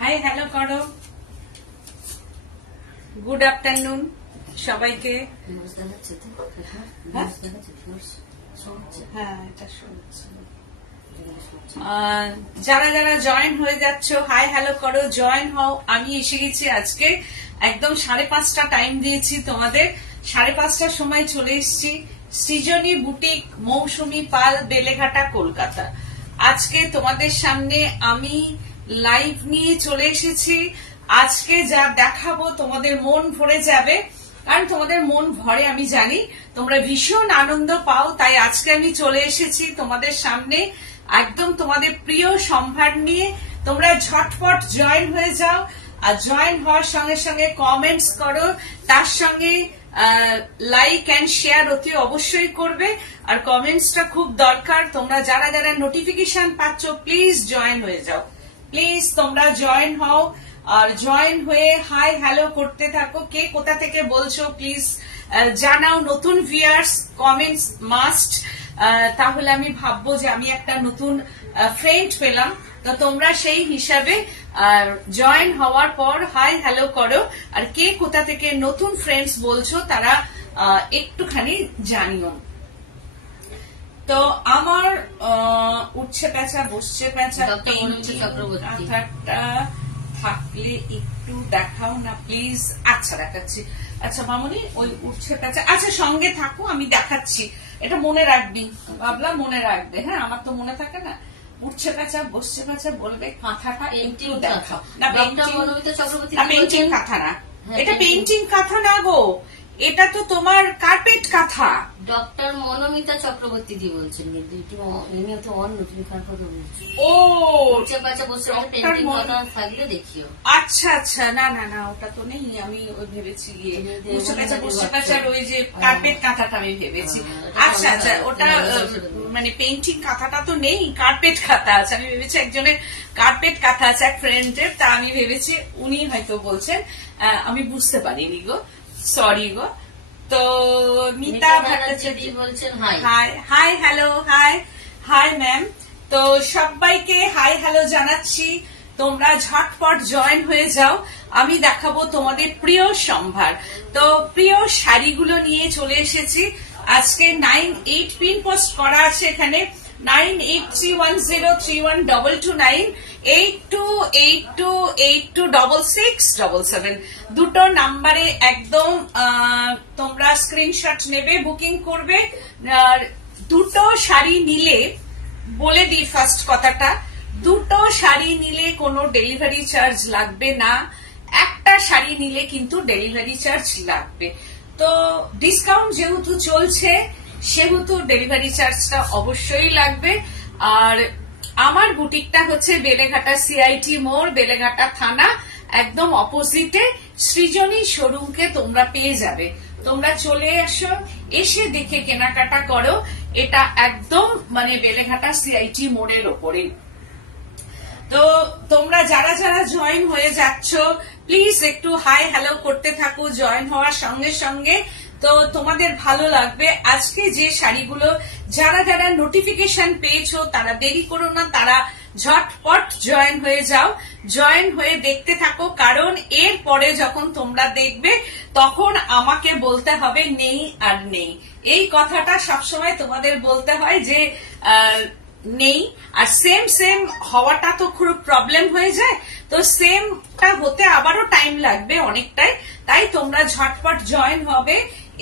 Hi hello করো। Good afternoon সবাইকে। যারা যারা জয়েন হয়ে যাচ্ছ হাই হ্যালো করো, জয়েন হও। আমি এসে গেছি আজকে একদম 5:30 টাইম দিয়েছি তোমাদের। 5:30টার সময় চলে এসেছি সৃজনী বুটিক, মৌসুমী পাল, বেলেঘাটা, কলকাতা। আজকে তোমাদের সামনে আমি লাইভ নিয়ে চলে এসেছি। আজকে যা দেখাবো তোমাদের মন ভরে যাবে, কারণ তোমাদের মন ভরে আমি জানি, তোমরা ভীষণ আনন্দ পাও। তাই আজকে আমি চলে এসেছি তোমাদের সামনে একদম তোমাদের প্রিয় সম্ভার নিয়ে। তোমরা ঝটপট জয়েন হয়ে যাও, আর জয়েন হওয়ার সঙ্গে সঙ্গে কমেন্টস করো, তার সঙ্গে লাইক এন্ড শেয়ার অতি অবশ্যই করবে। আর কমেন্টসটা খুব দরকার। তোমরা যারা যারা নোটিফিকেশন পাচ্ছ প্লিজ জয়েন হয়ে যাও, প্লিজ তোমরা জয়েন হও। আর জয়েন হয়ে হাই হ্যালো করতে থাকো। কে কোথা থেকে বলছো প্লিজ জানাও। নতুন ভিউয়ার্স কমেন্টস মাস্ট, তাহলে আমি ভাববো যে আমি একটা নতুন ফ্রেন্ড পেলাম। তো তোমরা সেই হিসাবে জয়েন হওয়ার পর হাই হ্যালো করো। আর কে কোথা থেকে নতুন ফ্রেন্ডস বলছো তারা একটুখানি জানিও। তো আমার উঠছে পেঁচা বসছে পেঁচা কথাটা থাকলে একটু দেখাও না প্লিজ। আচ্ছা দেখাচ্ছি। আচ্ছা মামনি ওই উঠছে পেঁচা, আচ্ছা সঙ্গে থাকো আমি দেখাচ্ছি। এটা মনে রাখবি, ভাবলাম মনে রাখবে। হ্যাঁ আমার তো মনে থাকে না। উঠছে পেঁচা বসছে পেঁচা বলবে, কাঁথাটা একটু দেখাও না। পেন্টিং কাঁথা না, এটা পেন্টিং কাঁথা না গো, এটা তো তোমার কার্পেট কাঁথা। ডক্টর মনোমিতা চক্রবর্তী দি বলছেন, কিন্তু ও থাকলে দেখিও। আচ্ছা আচ্ছা, না না না ওটা তো নেই। আমি ওই ভেবেছি গিয়ে বসে পেঁচার ওই যে কার্পেট কাঁথাটা আমি ভেবেছি। আচ্ছা আচ্ছা, ওটা মানে পেন্টিং কাঁথাটা তো নেই, কার্পেট কাঁথা আছে। আমি ভেবেছি একজনের কার্পেট কাঁথা আছে, এক ফ্রেন্ডের। তা আমি ভেবেছি উনি হয়তো বলছেন, আমি বুঝতে পারিনি গো, সরি গো। তো মিতা ভট্টাচার্য বলছেন hi hi hello, high hi ma'am. তো সবাইকে হাই হ্যালো জানাচ্ছি। তোমরা ঝটপট জয়েন হয়ে যাও। আমি দেখাবো তোমাদের প্রিয় সম্ভার। তো প্রিয় শাড়িগুলো নিয়ে চলে এসেছি আজকে। 98 পিন পোস্ট করা আছে এখানে, 9831031229, 8282826677 দুটো নাম্বারে একদম তোমরা স্ক্রিনশট নেবে, বুকিং করবে। দুটো শাড়ি নিলে, বলে দিই ফার্স্ট কথাটা, দুটো শাড়ি নিলে কোনো ডেলিভারি চার্জ লাগবে না। একটা শাড়ি নিলে কিন্তু ডেলিভারি চার্জ লাগবে। তো ডিসকাউন্ট যেহেতু চলছে সেহেতু ডেলিভারি চার্জটা অবশ্যই লাগবে। আর আমার বুটিকটা হচ্ছে বেলেঘাটা সিআইটি মোড়, বেলেঘাটা থানা, একদম অপোজিটে সৃজনী শোরুমকে তোমরা পেয়ে যাবে। তোমরা চলে আসো, এসে দেখে কেনাকাটা করো। এটা একদম মানে বেলেঘাটা সিআইটি মোড়ের ওপরে। তো তোমরা যারা যারা জয়েন হয়ে যাচ্ছ প্লিজ একটু হাই হ্যালো করতে থাকো জয়েন হওয়ার সঙ্গে সঙ্গে। তো তোমাদের ভালো লাগবে। আজকে যে শাড়িগুলো যারা যারা নোটিফিকেশন পেয়েছো তারা দেরি করো না, তারা ঝটপট জয়েন হয়ে যাও, জয়েন হয়ে দেখতে থাকো। কারণ এর পরে যখন তোমরা দেখবে তখন আমাকে বলতে হবে নেই আর নেই। এই কথাটা সবসময় তোমাদের বলতে হয় যে নেই। আর সেম সেম হওয়াটা তো খুব প্রবলেম হয়ে যায়। তো সেমটা হতে আবারও টাইম লাগবে অনেকটাই। তাই তোমরা ঝটপট জয়েন হবে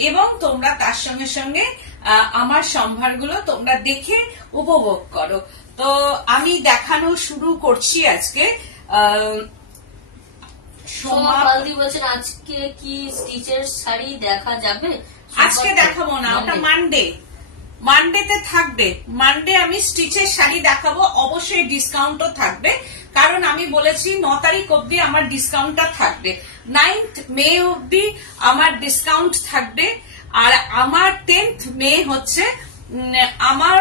এবং তোমরা তার সঙ্গে সঙ্গে আমার সম্ভারগুলো তোমরা দেখে উপভোগ করো। তো আমি দেখানো শুরু করছি আজকে। সোমা পালদি বলছেন আজকে কি স্টিচের শাড়ি দেখা যাবে? আজকে দেখাবো না, ওটা মানডেতে থাকবে। মানডে আমি স্টিচের শাড়ি দেখাবো, অবশ্যই ডিসকাউন্টও থাকবে। কারণ আমি বলেছি 9 তারিখ অব্দি আমার ডিসকাউন্টটা থাকবে, 9th মে অব্দি আমার ডিসকাউন্ট থাকবে। আর আমার 10th মে হচ্ছে আমার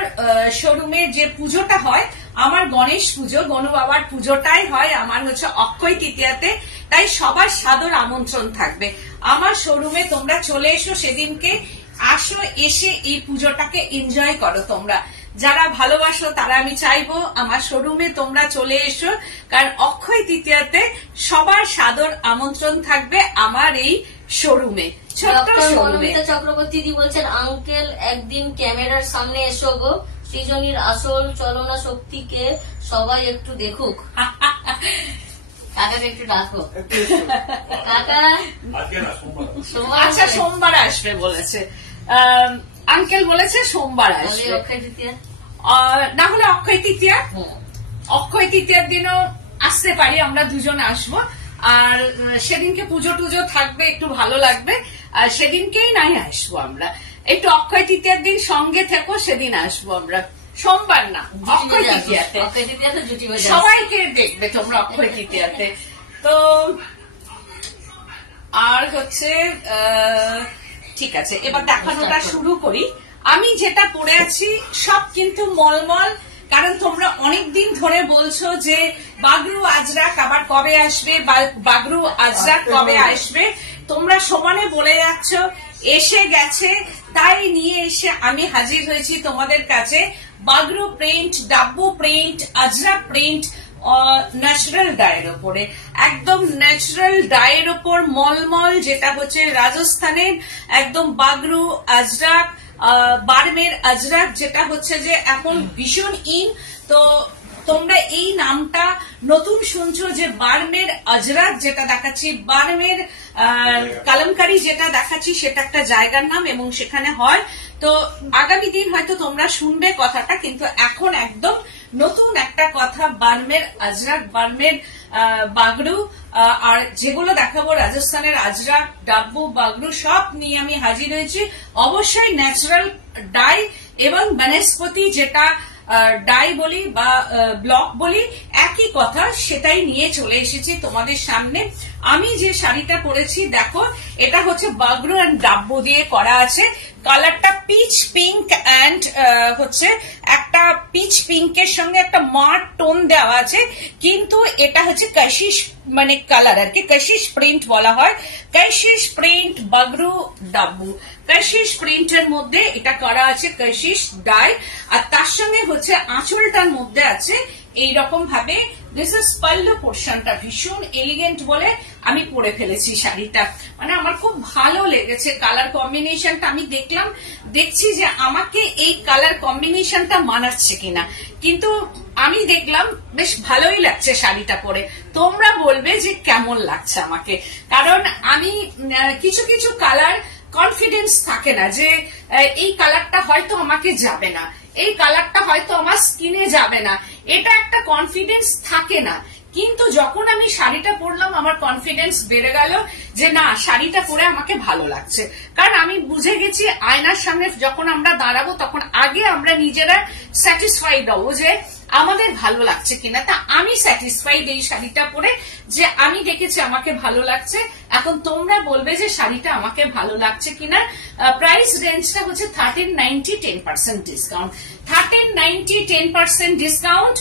শোরুমে যে পুজোটা হয়, আমার গণেশ পুজো, গণু বাবার পুজোটাই হয় আমার হচ্ছে অক্ষয় তৃতীয়াতে। তাই সবার সাদর আমন্ত্রণ থাকবে আমার শোরুমে। তোমরা চলে এসো সেদিনকে, আসো, এসে এই পুজোটাকে এনজয় করো তোমরা। যারা ভালোবাসো তারা আমি চাইবো আমার শোরুমে তোমরা চলে এসো, কারণ অক্ষয় তৃতীয়াতে সবার সাদর আমন্ত্রণ থাকবে আমার এই শোরুমে, ছোট্ট শোরুমে। চক্রবর্তী দি বলছেন, আঙ্কেল একদিন ক্যামেরার সামনে এসো গো, সৃজনীর আসল চলনা শক্তিকে সবাই একটু দেখুক। কাকাকে একটু ডাকো। কাকা আচ্ছা সোমবার আসবে বলেছে, আঙ্কেল বলেছে সোমবার আসবে, অক্ষয় তৃতীয়া না হলে অক্ষয় তৃতীয়া, অক্ষয় তৃতীয়ার দিনও আসতে পারি, আমরা দুজন আসবো। আর সেদিনকে পুজো টুজো থাকবে, একটু ভালো লাগবে, আর সেদিনকেই নাই আসবো আমরা। একটু অক্ষয় তৃতীয়ার দিন সঙ্গে থেকো, সেদিন আসবো আমরা, সোমবার না অক্ষয় তৃতীয়াতে। সবাইকে দেখবে তোমরা অক্ষয় তৃতীয়াতে। তো আর হচ্ছে ঠিক আছে, এবার দেখানোটা শুরু করি। আমি যেটা পরে আছি সব কিন্তু মলমল, কারণ তোমরা অনেকদিন ধরে বলছো যে বাগরু আজরাক আবার কবে আসবে, বাগরু আজরাক কবে আসবে, তোমরা সমানে বলে যাচ্ছ। এসে গেছে, তাই নিয়ে এসে আমি হাজির হয়েছি তোমাদের কাছে Bagru print, Dabu print, Ajrak print, natural dye ওপরে, একদম ন্যাচারাল ডায়ের ওপর মলমল, যেটা হচ্ছে রাজস্থানের একদম বাগরু আজরাক, বার্মের আজরাক, যেটা হচ্ছে যে এখন ভীষণ ইন। তো তোমরা এই নামটা নতুন শুনছো যে বার্মের আজরাক যেটা দেখাচ্ছি, বার্মের কালামকারি যেটা দেখাচ্ছি সেটা একটা জায়গার নাম এবং সেখানে হয়। তো আগামী দিন হয়তো তোমরা শুনবে কথাটা, কিন্তু এখন একদম নতুন একটা কথা, বার্মের আজরাক, বার্মের বাগরু, আর যেগুলো দেখাবো রাজস্থানের আজরাক, ডাব্বু, বাগরু সব নিয়ে আমি হাজির হয়েছি। অবশ্যই ন্যাচারাল ডাই এবং বনস্পতি যেটা ডাই বলি বা ব্লক বলি, একই কথা, সেটাই নিয়ে চলে এসেছি তোমাদের সামনে। আমি যে শাড়িটা পরেছি দেখো, এটা হচ্ছে বাগরু অ্যান্ড ডাব্বু দিয়ে করা আছে। কালারটা পিচ পিঙ্ক অ্যান্ড হচ্ছে একটা পিচ পিঙ্কের সঙ্গে একটা মার টোন দেওয়া আছে, কিন্তু এটা হচ্ছে কশিশ মানে কালার আর কি, কশিশ প্রিন্ট বলা হয়। কশিশ প্রিন্ট বাগরু ডাব্বু, কশিশ প্রিন্টের মধ্যে এটা করা আছে কশিশ ডাই, আর তার সঙ্গে হচ্ছে আঁচলটার মধ্যে আছে এইরকম ভাবে। দিস ইজ পাল্লু পোর্শনটা ভীষণ এলিগেন্ট বলে আমি পরে ফেলেছি শাড়িটা, মানে আমার খুব ভালো লেগেছে কালার কম্বিনেশনটা। আমি দেখছি যে আমাকে এই কালার কম্বিনেশনটা মানাচ্ছে কিনা, কিন্তু আমি দেখলাম বেশ ভালোই লাগছে শাড়িটা পরে। তোমরা বলবে যে কেমন লাগছে আমাকে, কারণ আমি কিছু কিছু কালার কনফিডেন্স থাকে না যে এই কালারটা হয়তো আমাকে যাবে না, এই কালারটা হয়তো আমার স্কিনে যাবে না, এটা একটা কনফিডেন্স থাকে না। কিন্তু যখন আমি শাড়িটা পরলাম আমার কনফিডেন্স বেড়ে গেল যে না, শাড়িটা পরে আমাকে ভালো লাগছে। কারণ আমি বুঝে গেছি আয়নার সামনে যখন আমরা দাঁড়াবো তখন আগে আমরা নিজেরা স্যাটিসফাইড হবো যে আমাদের ভালো লাগছে কিনা। তা আমি স্যাটিসফাইড এই শাড়িটা পরে যে আমি দেখেছি আমাকে ভালো লাগছে। এখন তোমরা বলবে যে শাড়িটা আমাকে ভালো লাগছে কিনা। প্রাইস রেঞ্জটা হচ্ছে 1390, 10% ডিসকাউন্ট, 1390 10% ডিসকাউন্ট।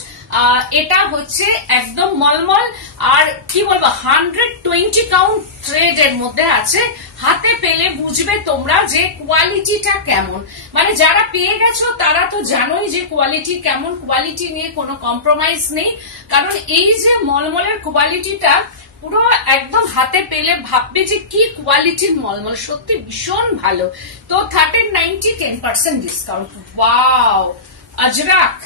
এটা হচ্ছে একদম মলমল, আর কি বলবো 120 কাউন্ট থ্রেড এর মধ্যে আছে। হাতে পেলে বুঝবে তোমরা যে কোয়ালিটিটা কেমন, মানে যারা পেয়ে গেছো তারা তো জানোই যে কোয়ালিটি কেমন, কোয়ালিটি নিয়ে কোনো কম্প্রোমাইজ নেই। কারণ এই যে মলমলের কোয়ালিটিটা পুরো একদম হাতে পেলে ভাববে যে কি কোয়ালিটির মলমল, সত্যি ভীষণ ভালো। তো 1390 10% ডিসকাউন্ট। ওয়াও, আজরাক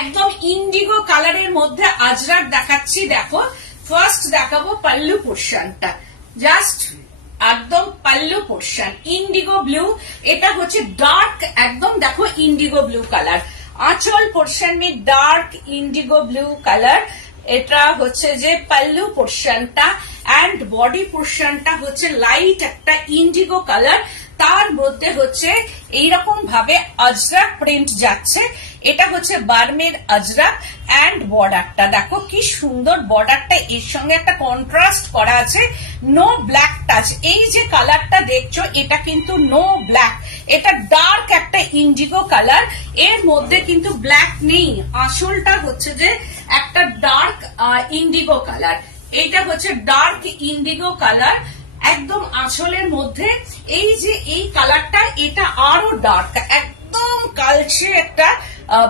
একদম ইন্ডিগো কালারের মধ্যে আজরাক দেখাচ্ছি। দেখো ফার্স্ট দেখাবো পাল্লু পোর্শনটা, জাস্ট একদম পাল্লু পোর্শন ইন্ডিগো ব্লু, এটা হচ্ছে ডার্ক একদম, দেখো ইন্ডিগো ব্লু কালার। আঁচল পোর্শন में ডার্ক ইন্ডিগো ব্লু কালার, এটা হচ্ছে যে পাল্লু পোর্শনটা, এন্ড বডি পোর্শনটা হচ্ছে লাইট একটা ইন্ডিগো কালার, তার মধ্যে হচ্ছে এইরকম ভাবে আজরাক প্রিন্ট যাচ্ছে। এটা হচ্ছে বার্মের আজরাক, এন্ড বর্ডারটা দেখো কি সুন্দর, বর্ডারটা এর সঙ্গে একটা কন্ট্রাস্ট করা আছে। নো ব্ল্যাক টাচ, এই যে কালারটা দেখছো এটা কিন্তু নো ব্ল্যাক, এটা ডার্ক একটা ইন্ডিগো কালার, এর মধ্যে কিন্তু ব্ল্যাক নেই। আসলটা হচ্ছে যে একটা ডার্ক ইন্ডিগো কালার, এইটা হচ্ছে ডার্ক ইন্ডিগো কালার একদম আঁচলের মধ্যে। এই যে এই কালারটা এটা আরো ডার্ক, একদম কালচে একটা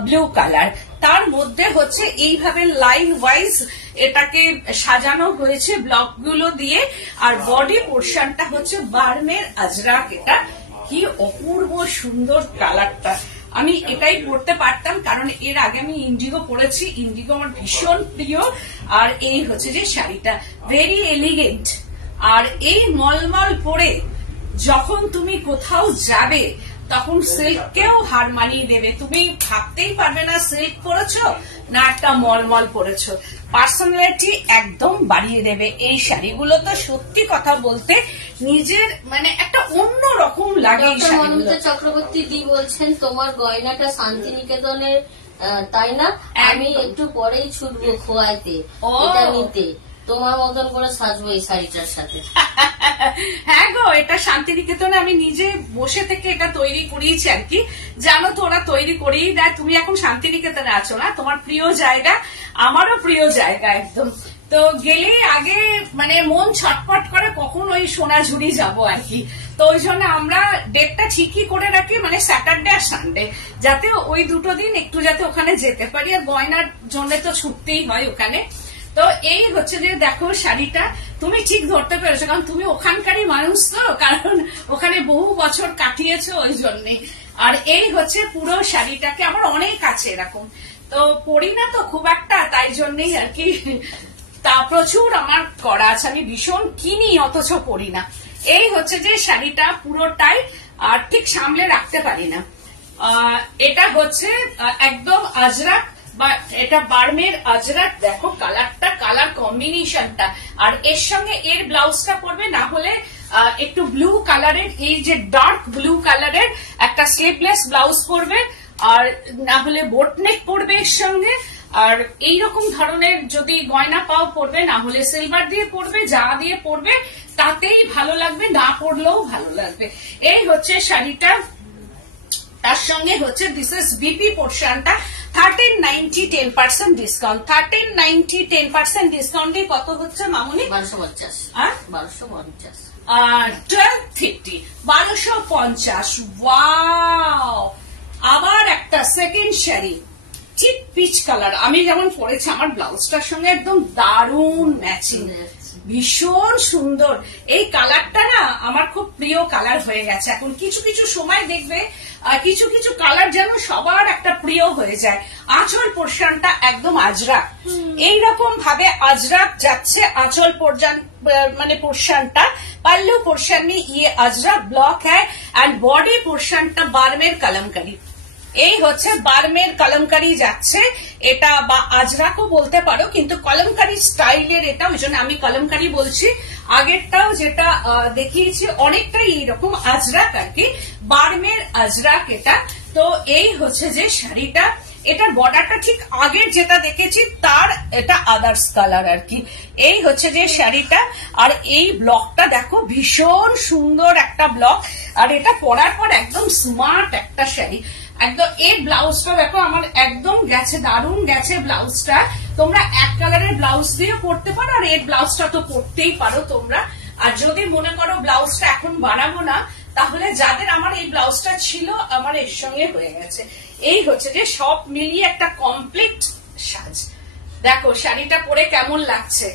ব্লু কালার, তার মধ্যে হচ্ছে এইভাবে লাইন ওয়াইজ এটাকে সাজানো হয়েছে ব্লক গুলো দিয়ে। আর বডি পোর্শনটা হচ্ছে বার্মের আজরাক। এটা কি অপূর্ব সুন্দর কালারটা, আমি এটাই পরতে পারতাম কারণ এর আগে আমি ইন্ডিগো পরেছি, ইন্ডিগো আমার ভীষণ প্রিয়। আর এই হচ্ছে যে শাড়িটা ভেরি এলিগেন্ট। আর এই মলমল পরে যখন তুমি কোথাও যাবে তখন সিল্ককেও হার মানিয়ে দেবে, তুমি ভাবতেই পারবে না সিল্ক পরেছো না একটা মলমল পরেছো, পার্সোনালিটি একদম বাড়িয়ে দেবে। এই শাড়িগুলো তো সত্যি কথা বলতে নিজের মানে একটা অন্য রকম লাগে এই শাড়িগুলো। মমতা চক্রবর্তী দি বলছেন তোমার গয়নাটা শান্তিনিকেতনের, তাই না? আমি একটু পরেই ছুটবো খোয়াইতে এটা নিতে, তোমার মতন করে সাজবো এই শাড়িটার সাথে। হ্যাঁ গো, এটা শান্তিনিকেতনে আমি নিজে বসে থেকে এটা তৈরি করিয়েছি আর কি। জানো তো ওরা তৈরি করিয়ে দেয়। তুমি এখন শান্তিনিকেতনে আছো না, তোমার প্রিয় জায়গা, আমারও প্রিয় জায়গা একদম। তো গেলে আগে মানে মন ছটপট করে কখন ওই সোনাঝুরি যাবো আর কি। তো ওই জন্য আমরা ডেটটা ঠিকই করে রাখি, মানে স্যাটারডে আর সানডে, যাতে ওই দুটো দিন একটু যাতে ওখানে যেতে পারি। আর গয়নার জন্য তো ছুটতেই হয় ওখানে। তো এই হচ্ছে যে দেখো শাড়িটা তুমি ঠিক ধরতে পেরেছো, কারণ তুমি ওখানকারই মানুষ তো, কারণ ওখানে বহু বছর কাটিয়েছো ওই জন্যে। আর এই হচ্ছে পুরো শাড়িটাকে আমার অনেক আছে এরকম, তো পরি না তো খুব একটা, তাই জন্যই আর কি। তা প্রচুর আমার করা আছে, আমি ভীষণ কিনি অথচ পরি না। এই হচ্ছে যে শাড়িটা পুরোটাই আর ঠিক সামলে রাখতে পারি না। এটা হচ্ছে একদম আজরাক বা এটা বার্মের আজরাক। দেখো কালারটা, কালার কম্বিনেশনটা, আর এর সঙ্গে এর ব্লাউজটা পরবে, না হলে একটু ব্লু কালারের, এই যে ডার্ক ব্লু কালারের একটা স্লিভলেস ব্লাউজ পরবে, আর না হলে বোটনেক পরবে এর সঙ্গে। আর এইরকম ধরনের যদি গয়না পাও পরবে, না হলে সিলভার দিয়ে পরবে, যা দিয়ে পরবে তাতেই ভালো লাগবে, না পরলেও ভালো লাগবে। এই হচ্ছে শাড়িটা। তার সঙ্গে হচ্ছে দিস ইজ বিপি পোর্শনটা 1390 10% ডিসকাউন্ট। 1390 10% ডিসকাউন্টে কত হচ্ছে মামুনি? 1250। 1250 1250। ওয়াও, আবার একটা সেকেন্ড শাড়ি ঠিক পিচ কালার, আমি যেমন পরেছি আমার ব্লাউজটার সঙ্গে একদম দারুণ ম্যাচিং, ভীষণ সুন্দর। এই কালারটা না আমার খুব প্রিয় কালার হয়ে গেছে এখন। কিছু কিছু সময় দেখবে কিছু কিছু কালার যেন সবার একটা প্রিয় হয়ে যায়। আঁচল পোর্শনটা একদম আজরাক, এইরকম ভাবে আজরাক যাচ্ছে আঁচল মানে পোর্শনটা। पल्लू पोर्शन में ये अजरक ब्लॉक है एंड बॉडी पोर्शनটা বার্মের কলমকারি। এই হচ্ছে বার্মের কলমকারি যাচ্ছে, এটা বা আজরাকও বলতে পারো, কিন্তু কলমকারি স্টাইলের এটা, ওই জন্য আমি কলমকারি বলছি। আগেরটাও যেটা দেখিয়েছি অনেকটাই এইরকম আজরাক আর কি, বার্মের আজরাক এটা। তো এই হচ্ছে যে শাড়িটা, এটার বর্ডারটা ঠিক আগের যেটা দেখেছি তার এটা আদার্স কালার আর কি। এই হচ্ছে যে শাড়িটা, আর এই ব্লকটা দেখো ভীষণ সুন্দর একটা ব্লক, আর এটা পরার পর একদম স্মার্ট একটা শাড়ি একদম। এই ব্লাউজটা দেখো আমার একদম গেছে, দারুণ গেছে ব্লাউজটা। তোমরা এক কালারের ব্লাউজ দিয়ে পরতে পারো, আর এই ব্লাউজটা তো পরতেই পারো তোমরা। আর যদি মনে করো ব্লাউজটা এখন বানাবো না, তাহলে যাদের আমার এই ব্লাউজটা ছিল আমার এর সঙ্গে হয়ে গেছে। এই হচ্ছে যে সব মিলিয়ে একটা কমপ্লিট সাজ। দেখো শাড়িটা পরে কেমন লাগছে,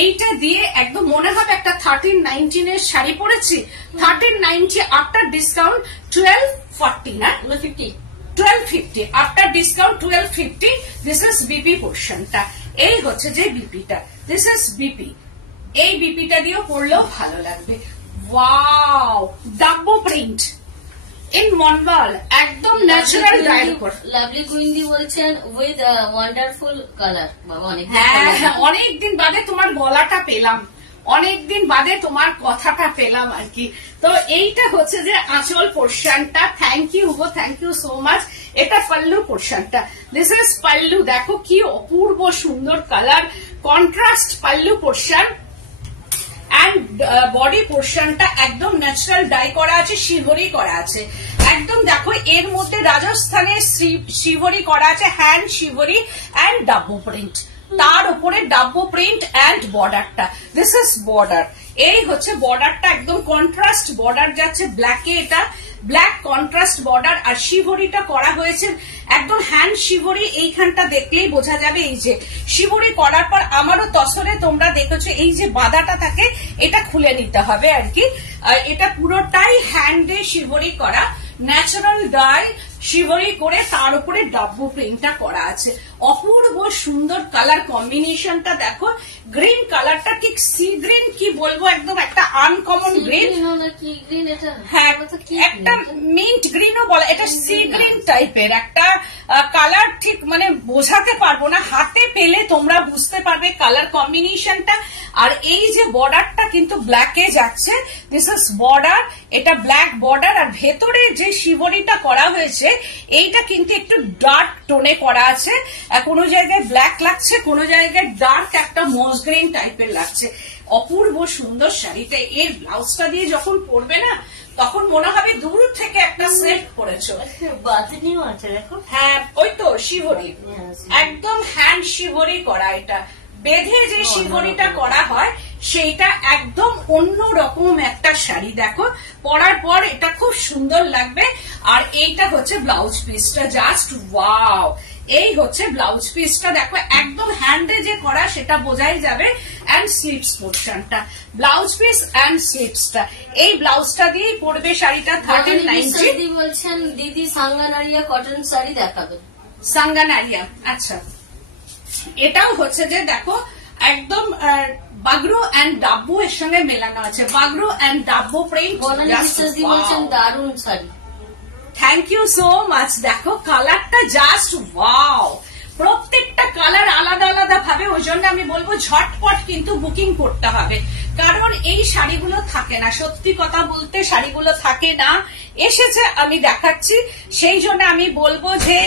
এইটা দিয়ে একদম মনে হবে একটা 1319 এর শাড়ি পরেছি। 1390 আফটার ডিসকাউন্ট 1240 না 1250 after discount 1250। This is BP পোর্শনটা। এই হচ্ছে যে বিপিটা, দিস ইজ বিপি। এই বিপিটা দিয়েও পরলেও ভালো লাগবে। ওয়াও, ডাব্বো প্রিন্ট ইন মনবাল, একদম ন্যাচারাল ডায়াল করা। লাভলি কুইন্দি বলছেন উইথ ওয়ান্ডারফুল কালার। হ্যাঁ, অনেকদিন বাদে তোমার গলাটা পেলাম, অনেকদিন বাদে তোমার কথাটা পেলাম আর কি। তো এইটা হচ্ছে যে আঁচল পোর্শনটা। থ্যাংক ইউ গো, থ্যাংক ইউ সো মাচ। এটা পাল্লু পোর্শনটা, দিস ইজ পাল্লু। দেখো কি অপূর্ব সুন্দর colour, contrast pallu portion. And body পোর্শনটা একদম ন্যাচারাল ডাই করা আছে, শিভরি করা আছে একদম। দেখো এর মধ্যে রাজস্থানের শিভরি করা আছে, হ্যান্ড শিভরি এন্ড ডাব্বো প্রিন্ট, তার উপরে ডাব্বো প্রিন্ট এন্ড বর্ডারটা, দিস ইজ বর্ডার। এই হচ্ছে বর্ডারটা, একদম কন্ট্রাস্ট বর্ডার যাচ্ছে ব্ল্যাকে, এটা ব্ল্যাক কন্ট্রাস্ট বর্ডার। আর শিভরিটা করা হয়েছে একদম হ্যান্ড শিভরি, এইখানটা দেখলেই বোঝা যাবে। এই যে শিভরি করার পর আমারও তসরে তোমরা দেখেছো এই যে বাঁধাটা থাকে এটা খুলে নিতে হবে আর কি। এটা পুরোটাই হ্যান্ডে শিভরি করা, ন্যাচারাল ডাই শিভরি করে তার উপরে ডাব্বু প্রিন্টটা করা আছে। অপূর্ব সুন্দর কালার কম্বিনেশনটা দেখো, গ্রিন কালারটা ঠিক সি গ্রিন কি বলবো, একদম একটা আনকমন গ্রিন। হ্যাঁ, একটা মিন্ট গ্রিনও বলে, এটা সি গ্রিন টাইপের একটা কালার, ঠিক মানে বোঝাতে পারবো না, হাতে পেলে তোমরা বুঝতে পারবে কালার কম্বিনেশনটা। আর এই যে বর্ডারটা কিন্তু ব্ল্যাকে যাচ্ছে, দিস ইজ বর্ডার, এটা ব্ল্যাক বর্ডার। আর ভেতরে যে শিভরিটা করা হয়েছে এইটা কিন্তু একটু ডার্ক টোনে করা আছে, কোনো জায়গায় ব্ল্যাক লাগছে, কোনো জায়গায় ডার্ক একটা মস গ্রিন টাইপের লাগছে। অপূর্ব সুন্দর শাড়িটা, এর ব্লাউজটা দিয়ে যখন পরবে না তখন মনে হবে দূর থেকে একটা সিল্ক পরেছো। হ্যাঁ, ওই তো শিভরি, একদম হ্যান্ড শিভরি করা। এটা বেঁধে যে শিভরিটা করা হয় সেইটা একদম অন্য রকম একটা শাড়ি। দেখো পরার পর এটা খুব সুন্দর লাগবে। আর এইটা হচ্ছে ব্লাউজ পিসটা, জাস্ট ওয়াও। এই হচ্ছে ব্লাউজ পিসটা, দেখো একদম হ্যান্ডে যে করা সেটা বোঝাই যাবে। এন্ড স্লিভস পোর্শনটা, ব্লাউজ পিস এন্ড স্লিভসটা, এই ব্লাউজটা দিয়েই পরবে শাড়িটা। 1390 বলছেন দিদি সাঙ্গানারিয়া কটন শাড়ি দেখাবেন। সাঙ্গানারিয়া, আচ্ছা। এটাও হচ্ছে যে দেখো একদম বাগরু এন্ড ডাব্বু এর সঙ্গে মেলানো আছে, বাগরু এন্ড ডাব্বু প্রিন্ট। বলছেন দারুন sari, thank you so much. দেখো কালারটা জাস্ট ওয়াও, প্রত্যেকটা কালার আলাদা আলাদা ভাবে, ওই জন্য আমি বলবো ঝটপট কিন্তু বুকিং করতে হবে, কারণ এই শাড়িগুলো থাকে না, সত্যি কথা বলতে শাড়িগুলো থাকে না। এসেছে আমি দেখাচ্ছি, সেই জন্য আমি বলবো যে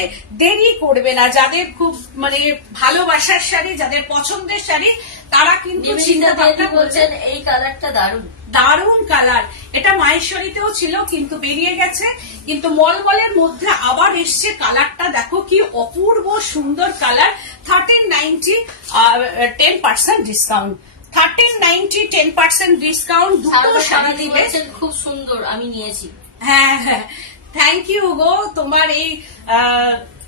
দেরি করবে না, যাদের খুব মানে ভালোবাসার শাড়ি, যাদের পছন্দের শাড়ি, তারা কিন্তু চিন্তা ভাবনা বলছেন এই কালারটা দারুন, দারুন কালার। এটা মাহেশ্বরীতেও ছিল কিন্তু বেরিয়ে গেছে, কিন্তু মলমলের মধ্যে আবার এসছে কালারটা। দেখো কি অপূর্ব সুন্দর কালার। 1390 10% ডিসকাউন্ট, 1390 10% ডিসকাউন্ট, দুটো শাড়ি দিবে। খুব সুন্দর, আমি নিয়েছি। হ্যাঁ হ্যাঁ, থ্যাংক ইউ গো তোমার এই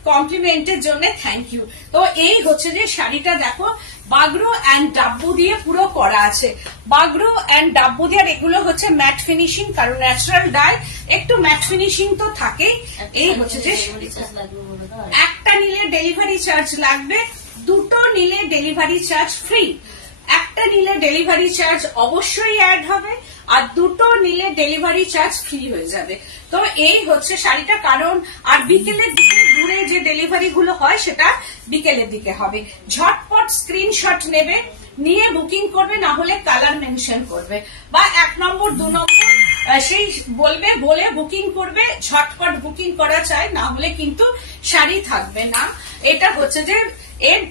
কমপ্লিমেন্টের জন্য, থ্যাংক ইউ। তো এই হচ্ছে যে শাড়িটা দেখো বাগরু এন্ড ডাব্বু দিয়ে পুরো করা আছে, বাগরু এন্ড ডাব্বু দিয়ে। আর এগুলো হচ্ছে ম্যাট ফিনিশিং, কারণ ন্যাচারাল ডাই একটু ম্যাট ফিনিশিং তো থাকেই। এই হচ্ছে যে একটা নিলে ডেলিভারি চার্জ লাগবে, দুটো নিলে ডেলিভারি চার্জ ফ্রি। একটা নিলে ডেলিভারি চার্জ অবশ্যই অ্যাড হবে, আর দুটো নিলে ডেলিভারি চার্জ ফ্রি হয়ে যাবে। তো এই হচ্ছে শাড়িটা, কারণ আর বিকেলের দিকে দূরে যে ডেলিভারি গুলো হয় সেটা বিকেলের দিকে হবে। ঝটপট স্ক্রিনশট নেবে, নিয়ে বুকিং করবে, না হলে কালার মেনশন করবে, বা 1 নম্বর 2 নম্বর সেই বলবে, বলে বুকিং করবে। ঝটপট বুকিং করা চাই, না হলে কিন্তু শাড়ি থাকবে না। এটা হচ্ছে যে এর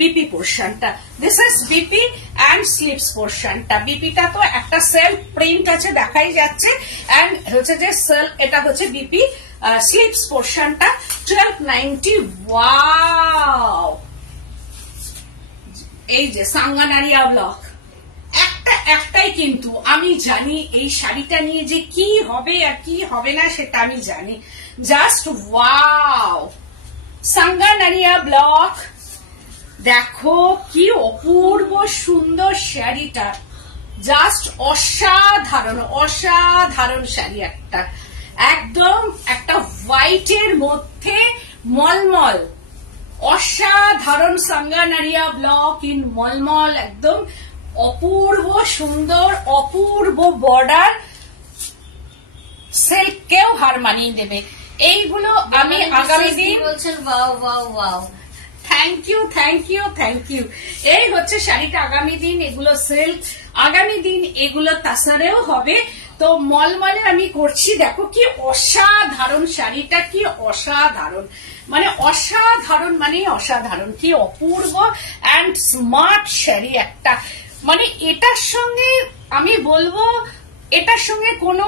বিপি পোর্শনটা, this is BP and sleeves পোর্শনটা। বিপিটা তো একটা সেলফ প্রিন্ট আছে দেখাই যাচ্ছে, এন্ড হচ্ছে যে সেলফ, এটা হচ্ছে বিপি স্লিভস পোর্শনটা 1290। ওয়াও, এই যে সাঙ্গানারিয়া ব্লক, একটাই কিন্তু আমি জানি এই শাড়িটা নিয়ে যে কি হবে আর কি হবে না সেটা আমি জানি। জাস্ট ওয়াও, সাঙ্গানারিয়া ব্লক, দেখো কি অপূর্ব সুন্দর শাড়িটা, জাস্ট অসাধারণ অসাধারণ শাড়ি একটা, একদম একটা হোয়াইটের মধ্যে মলমল, অসাধারণ সাঙ্গানারিয়া ব্লক ইন মলমল, একদম অপূর্ব সুন্দর, অপূর্ব বর্ডার, সিল্ককেও হার মানিয়ে দেবে। এইগুলো আমি আগামী দিন বলছেন wow wow wow, thank you thank you thank you. এই হচ্ছে শাড়িটা, আগামী দিন এগুলো সিল্ক, আগামী দিন এগুলো তাসারেও হবে। তো মলমলে আমি করছি, দেখো কি অসাধারণ শাড়িটা, কি অসাধারণ, মানে অসাধারণ, মানে অসাধারণ, কি অপূর্ব অ্যান্ড স্মার্ট শাড়ি একটা। মানে এটার সঙ্গে আমি বলবো, এটার সঙ্গে কোনো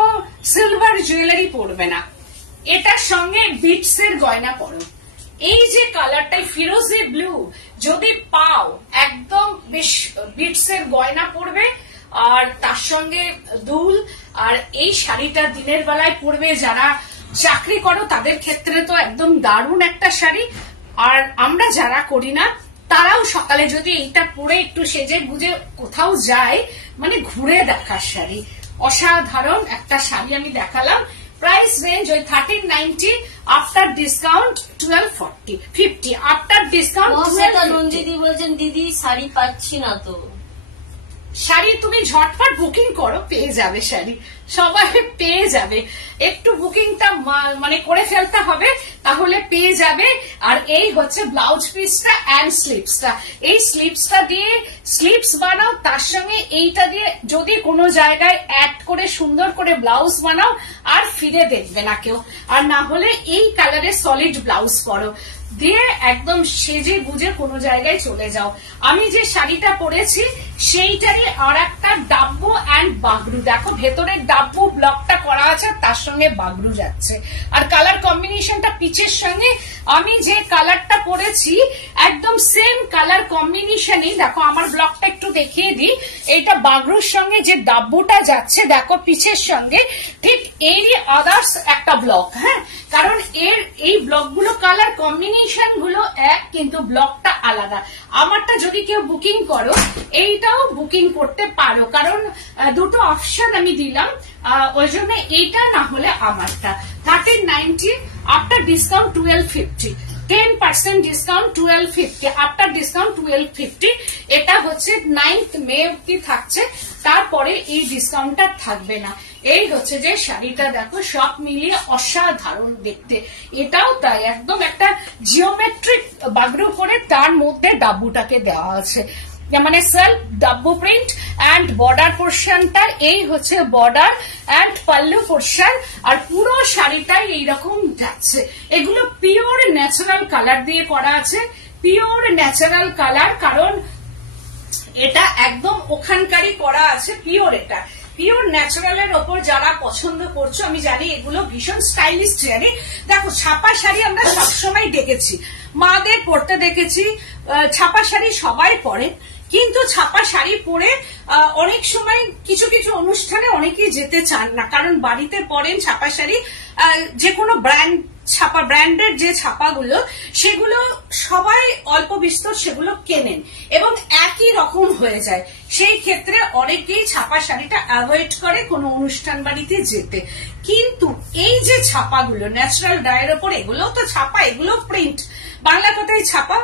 সিলভার জুয়েলারি পরবে না, এটার সঙ্গে বিটস এর গয়না পরো। এই যে কালারটাই ফিরোজি ব্লু যদি পাও, একদম বেশ বিটস এর গয়না পরবে, আর তার সঙ্গে দুল। আর এই শাড়িটা দিনের বেলায় পরবে যারা চাকরি করো তাদের ক্ষেত্রে তো একদম দারুণ একটা শাড়ি। আর আমরা যারা করি না তারাও সকালে যদি এইটা পরে একটু সেজে গুজে কোথাও যায়, মানে ঘুরে দেখার শাড়ি। অসাধারণ একটা শাড়ি আমি দেখালাম। প্রাইস রেঞ্জ ওই 1390, আফটার ডিসকাউন্ট 1250 আফটার ডিসকাউন্ট। নন্দিদি বলছেন দিদি শাড়ি পাচ্ছি না তো। শাড়ি তুমি ঝটপট বুকিং করো, পেয়ে যাবে শাড়ি, সবাই পেয়ে যাবে। একটু বুকিংটা মানে করে ফেলতে হবে, তাহলে পেয়ে যাবে। আর এই হচ্ছে ব্লাউজ পিসটা এন্ড স্লিপসটা। এই স্লিপসটা দিয়ে স্লিপস বানাও, তার সঙ্গে এইটা দিয়ে যদি কোনো জায়গায় অ্যাড করে সুন্দর করে ব্লাউজ বানাও, আর ফিরে দেখবে না কেউ। আর না হলে এই কালারের সলিড ব্লাউজ পরো, দিয়ে একদম সেজে গুজে কোনো জায়গায় চলে যাও। আমি যে শাড়িটা পরেছি সেইটারই আর একটা ডাব্বু অ্যান্ড বাগরু। দেখো ভেতরের ডাব্বু ব্লকটা করা আছে, তার সঙ্গে বাগরু যাচ্ছে। আর কালার কম্বিনেশনটা পিচের সঙ্গে আমি যে কালারটা পরেছি একদম সেম কালার কম্বিনেশনই। দেখো আমার ব্লকটা একটু দেখিয়ে দিই। এইটা বাগরুর সঙ্গে যে ডাব্বুটা যাচ্ছে দেখো পিচের সঙ্গে, ঠিক এরই আদার্স একটা ব্লক। হ্যাঁ, কারণ এর এই ব্লকগুলো কালার কম্বিনেশন গুলো এক, কিন্তু ব্লকটা আলাদা। আমারটা যদি কেউ বুকিং করো এইটাও বুকিং করতে পারো, কারণ দুটো অপশন আমি দিলাম, ওই জন্য এইটা না হলে আমারটা। 1390 after discount 1250, 10% discount 1250 after discount 1250। এটা হচ্ছে 9th মে অব্দি থাকছে, তারপরে এই ডিসকাউন্টটা থাকবে না। এই হচ্ছে যে শাড়িটা, দেখো সব মিলিয়ে অসাধারণ দেখতে। এটাও তাই, একদম একটা জিওমেট্রিক বাগরু করে তার মধ্যে ডাব্বুটাকে দেওয়া আছে, মানে self dabu print. And border পোর্শনটা এই হচ্ছে বর্ডার অ্যান্ড পাল্লু পোর্শন। আর পুরো শাড়িটাই এইরকম যাচ্ছে। এগুলো পিওর ন্যাচারাল কালার দিয়ে করা আছে, পিওর ন্যাচারাল কালার, কারণ এটা একদম ওখানকারই করা আছে। পিওর, এটা পিওর ন্যাচারালের ওপর যারা পছন্দ করছো, আমি জানি এগুলো ভীষণ স্টাইলিশ জানি। দেখো ছাপা শাড়ি আমরা সবসময় দেখেছি, মাদের পরতে দেখেছি, ছাপা শাড়ি সবাই পরে, কিন্তু ছাপা শাড়ি পরে অনেক সময় কিছু কিছু অনুষ্ঠানে অনেকেই যেতে চান না, কারণ বাড়িতে পরেন ছাপা শাড়ি। যে কোনো ব্র্যান্ড ছাপা, ব্র্যান্ডের যে ছাপাগুলো সেগুলো সবাই অল্প বিস্তর সেগুলো কেনেন এবং একই রকম হয়ে যায়। সেই ক্ষেত্রে অনেকেই ছাপা শাড়িটা অ্যাভয়েড করে কোনো অনুষ্ঠান বাড়িতে যেতে। কিন্তু এই যে ছাপাগুলো ন্যাচারাল ডায়ের ওপর, এগুলো তো ছাপা, এগুলো প্রিন্ট, বাংলা কথায় ছাপা,